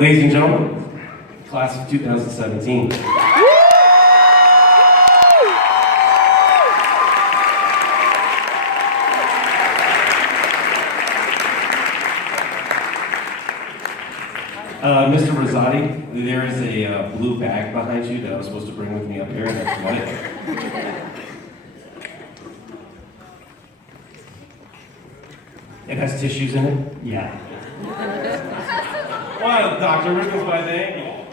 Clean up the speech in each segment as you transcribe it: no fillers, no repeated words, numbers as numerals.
Ladies and gentlemen, class of 2017. Mr. Rosati, there is a blue bag behind you that I was supposed to bring with me up here, and I forgot it. It has tissues in it? Yeah. What, Dr. Rickles by the ankle?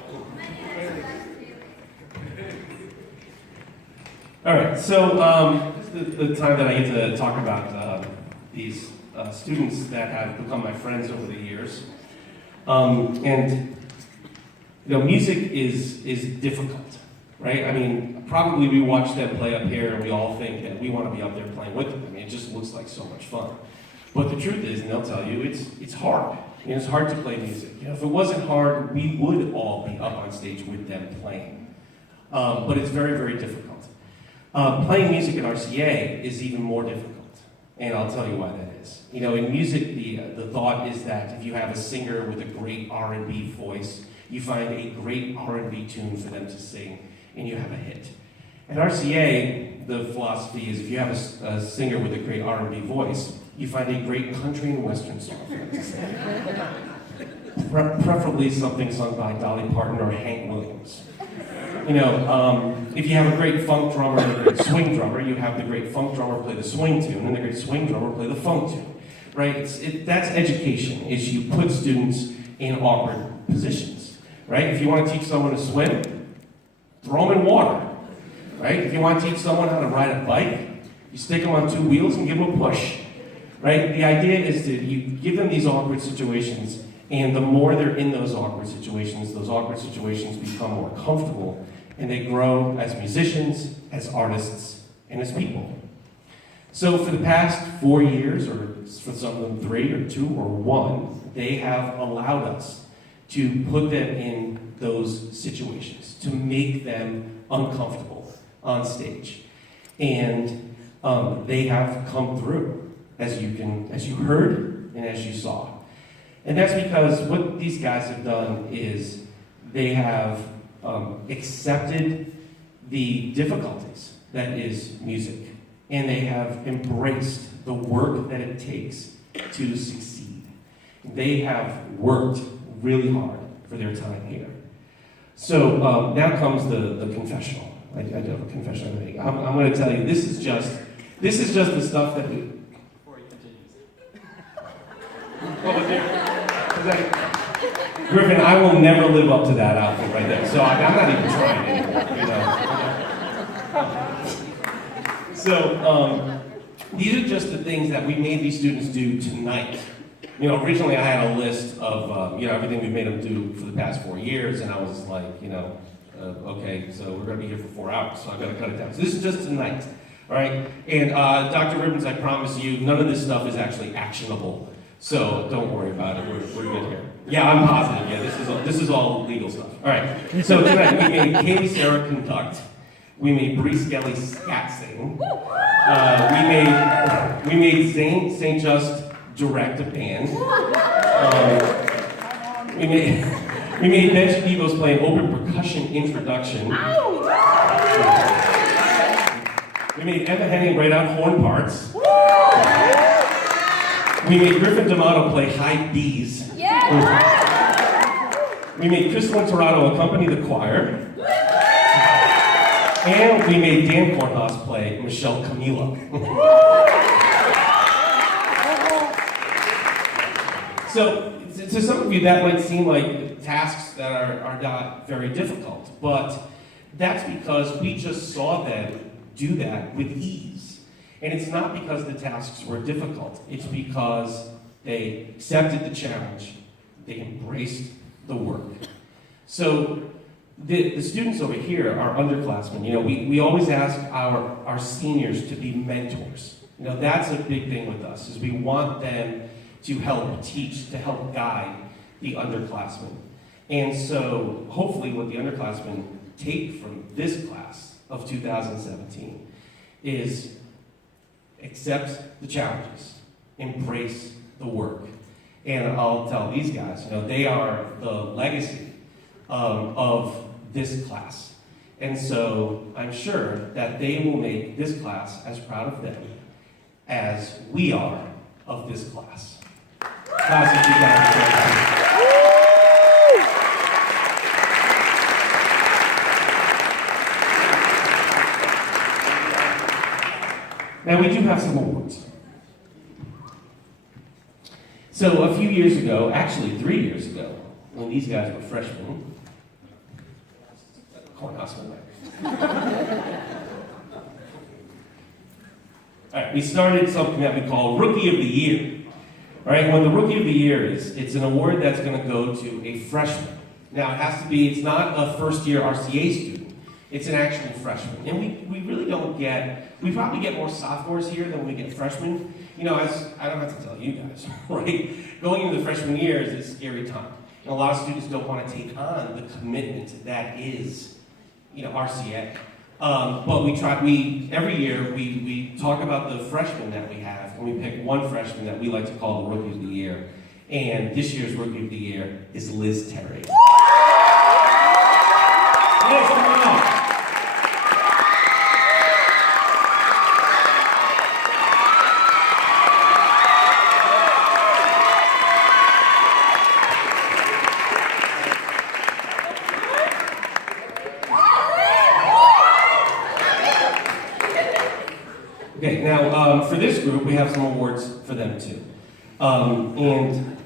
All right, so this is the time that I get to talk about these students that have become my friends over the years. And you know, music is difficult, right? I mean, probably we watch them play up here and we all think that we want to be up there playing with them. I mean, it just looks like so much fun. But the truth is, and they'll tell you, it's hard. You know, it's hard to play music. You know, if it wasn't hard, we would all be up on stage with them playing. But it's very, very difficult. Playing music at RCA is even more difficult. And I'll tell you why that is. You know, in music, the thought is that if you have a singer with a great R&B voice, you find a great R&B tune for them to sing, and you have a hit. At RCA, the philosophy is if you have a singer with a great R&B voice, you find a great country and western song for them to sing. Preferably something sung by Dolly Parton or Hank Williams. You know, if you have a great funk drummer and a great swing drummer, you have the great funk drummer play the swing tune and the great swing drummer play the funk tune, right? That's education, is you put students in awkward positions, right? If you want to teach someone to swim, throw them in water, right? If you want to teach someone how to ride a bike, you stick them on two wheels and give them a push, right? The idea is that you give them these awkward situations, and the more they're in those awkward situations become more comfortable, and they grow as musicians, as artists, and as people. So for the past 4 years, or for some of them 3 or 2 or 1, they have allowed us to put them in those situations, to make them uncomfortable on stage. And they have come through, as you heard and as you saw. And that's because what these guys have done is they have accepted the difficulties that is music, and they have embraced the work that it takes to succeed. They have worked really hard for their time here. So now comes the confessional. I do have a confession to make. I'm going to tell you, this is just the stuff that we. Before he continues. What was it? Griffin, I will never live up to that outfit right there. So I'm not even trying anymore, you know. So these are just the things that we made these students do tonight. You know, originally I had a list of you know, everything we've made them do for the past 4 years, and I was like, you know, okay, so we're going to be here for 4 hours, so I've got to cut it down. So this is just tonight, all right? And Dr. Ribbons, I promise you, none of this stuff is actually actionable. So don't worry about it. We're good here. Yeah, I'm positive. Yeah, this is all legal stuff. All right. So tonight we made Kaylee Sarah conduct. We made Bree Skelly scat sing. We made Zane St. Just direct a band. We made Benji Devos play an open percussion introduction. We made Emma Henning write out horn parts. We made Griffin D'Amato play high B's. Yeah. We made Crystal Torado accompany the choir. And we made Dan Kornhaus play Michelle Camila. So, to some of you, that might seem like tasks that are not very difficult, but that's because we just saw them do that with ease. And it's not because the tasks were difficult, it's because they accepted the challenge, they embraced the work. So the students over here are underclassmen. You know, we always ask our seniors to be mentors. You know, that's a big thing with us, is we want them to help teach, to help guide the underclassmen. And so hopefully what the underclassmen take from this class of 2017 is accept the challenges, embrace the work, And I'll tell these guys, they are the legacy of this class. And so I'm sure that they will make this class as proud of them as we are of this class. Class of 2022. Now we do have some awards. So a few years ago, actually 3 years ago, when these guys were freshmen, all right, we started something that we call Rookie of the Year. All right, when the Rookie of the Year it's an award that's going to go to a freshman. Now it has to be, it's not a first-year RCA student, it's an actual freshman. And we really don't get, we probably get more sophomores here than we get freshmen. As I don't have to tell you guys, right? Going into the freshman year is a scary time. And a lot of students don't want to take on the commitment that is, RCA. But every year we talk about the freshmen that we have, and we pick one freshman that we like to call the Rookie of the Year. And this year's Rookie of the Year is Liz Terry. Liz, come on up. Okay, now for this group, we have some awards for them too. And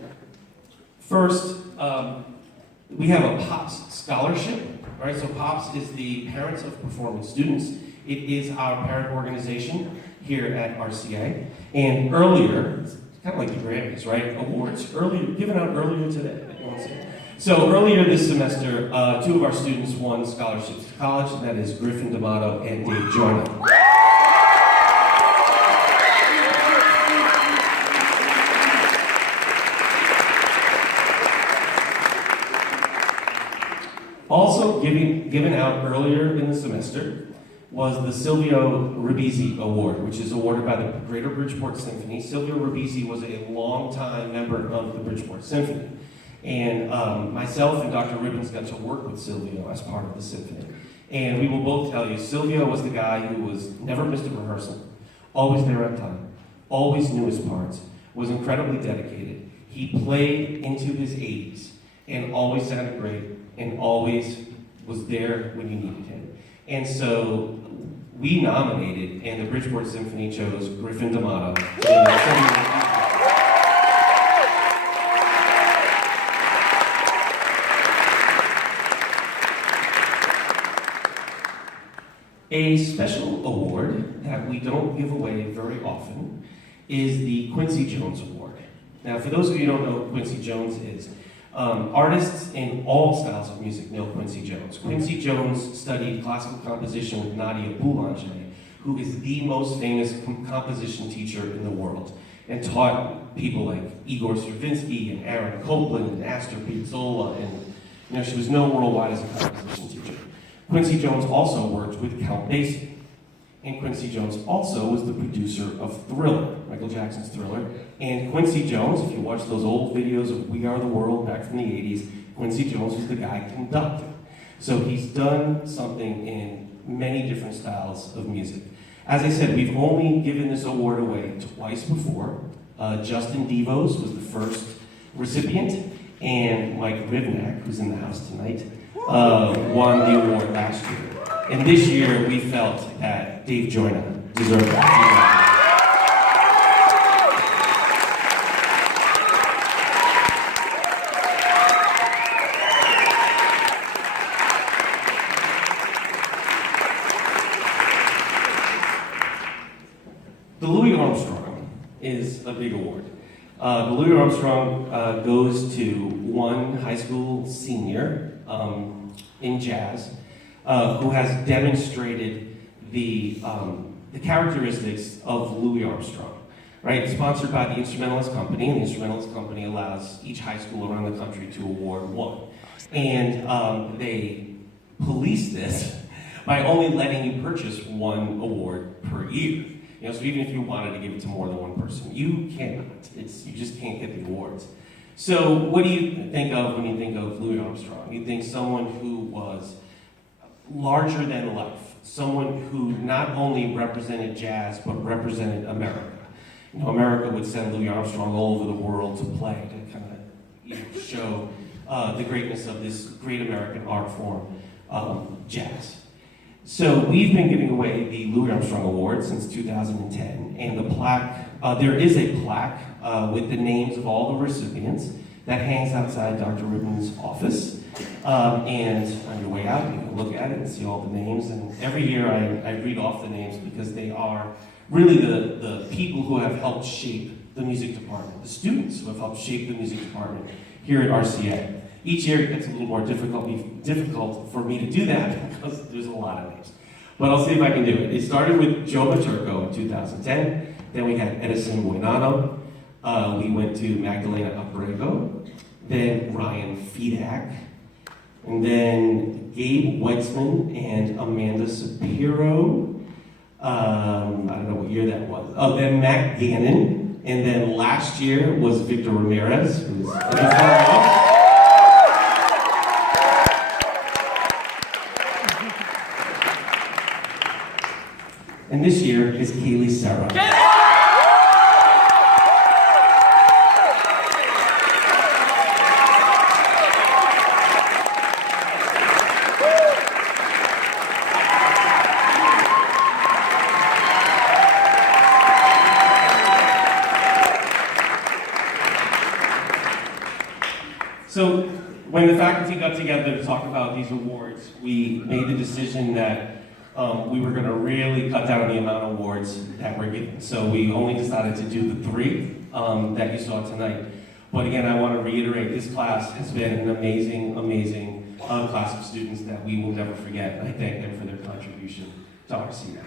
first, we have a POPS scholarship, right? So POPS is the Parents of Performing Students. It is our parent organization here at RCA. And earlier, it's kind of like the Grammys, right? Awards given out earlier today. So earlier this semester, two of our students won scholarships to college, and that is Griffin D'Amato and Dave Joyner. Also given out earlier in the semester was the Silvio Ribisi Award, which is awarded by the Greater Bridgeport Symphony. Silvio Ribisi was a longtime member of the Bridgeport Symphony. And myself and Dr. Ribbons got to work with Silvio as part of the symphony. And we will both tell you, Silvio was the guy who never missed a rehearsal, always there on time, always knew his parts, was incredibly dedicated. He played into his 80s and always sounded great, and always was there when you needed him. And so we nominated, and the Bridgeport Symphony chose Griffin D'Amato. A special award that we don't give away very often is the Quincy Jones Award. Now, for those of you who don't know who Quincy Jones is, artists in all styles of music know Quincy Jones. Quincy Jones studied classical composition with Nadia Boulanger, who is the most famous composition teacher in the world, and taught people like Igor Stravinsky and Aaron Copland and Astor Piazzolla, and she was known worldwide as a composition teacher. Quincy Jones also worked with Count Basie. And Quincy Jones also was the producer of Thriller, Michael Jackson's Thriller. And Quincy Jones, if you watch those old videos of We Are the World back from the 80s, Quincy Jones was the guy conducting. So he's done something in many different styles of music. As I said, we've only given this award away twice before. Justin Devos was the first recipient, and Mike Rivnak, who's in the house tonight, won the award last year. And this year, we felt that Dave Joyner deserved that. The Louis Armstrong is a big award. The Louis Armstrong goes to one high school senior in jazz who has demonstrated the characteristics of Louis Armstrong. Right? It's sponsored by the Instrumentalist Company, and the Instrumentalist Company allows each high school around the country to award one. And they police this by only letting you purchase one award per year. So even if you wanted to give it to more than one person, you cannot. You just can't get the awards. So what do you think of when you think of Louis Armstrong? You think someone who was larger than life, someone who not only represented jazz, but represented America. You know, America would send Louis Armstrong all over the world to play, to kind of show the greatness of this great American art form, jazz. So we've been giving away the Louis Armstrong Award since 2010, and the plaque, there is a plaque with the names of all the recipients that hangs outside Dr. Ribben's office. And on your way out, you can look at it and see all the names. And every year I read off the names because they are really the people who have helped shape the music department, the students who have helped shape the music department here at RCA. Each year it gets a little more difficult for me to do that because there's a lot of names. But I'll see if I can do it. It started with Joe Maturco in 2010. Then we had Edison Buenano. We went to Magdalena Abrego. Then Ryan Fedak. And then Gabe Weitzman and Amanda Sapiro. I don't know what year that was. Oh, then Matt Gannon. And then last year was Victor Ramirez, who's and this year is Kaylee Serra. So when the faculty got together to talk about these awards, we made the decision that we were going to really cut down the amount of awards that were given. So we only decided to do the 3 that you saw tonight. But again, I want to reiterate, this class has been an amazing, amazing class of students that we will never forget. And I thank them for their contribution to RCA.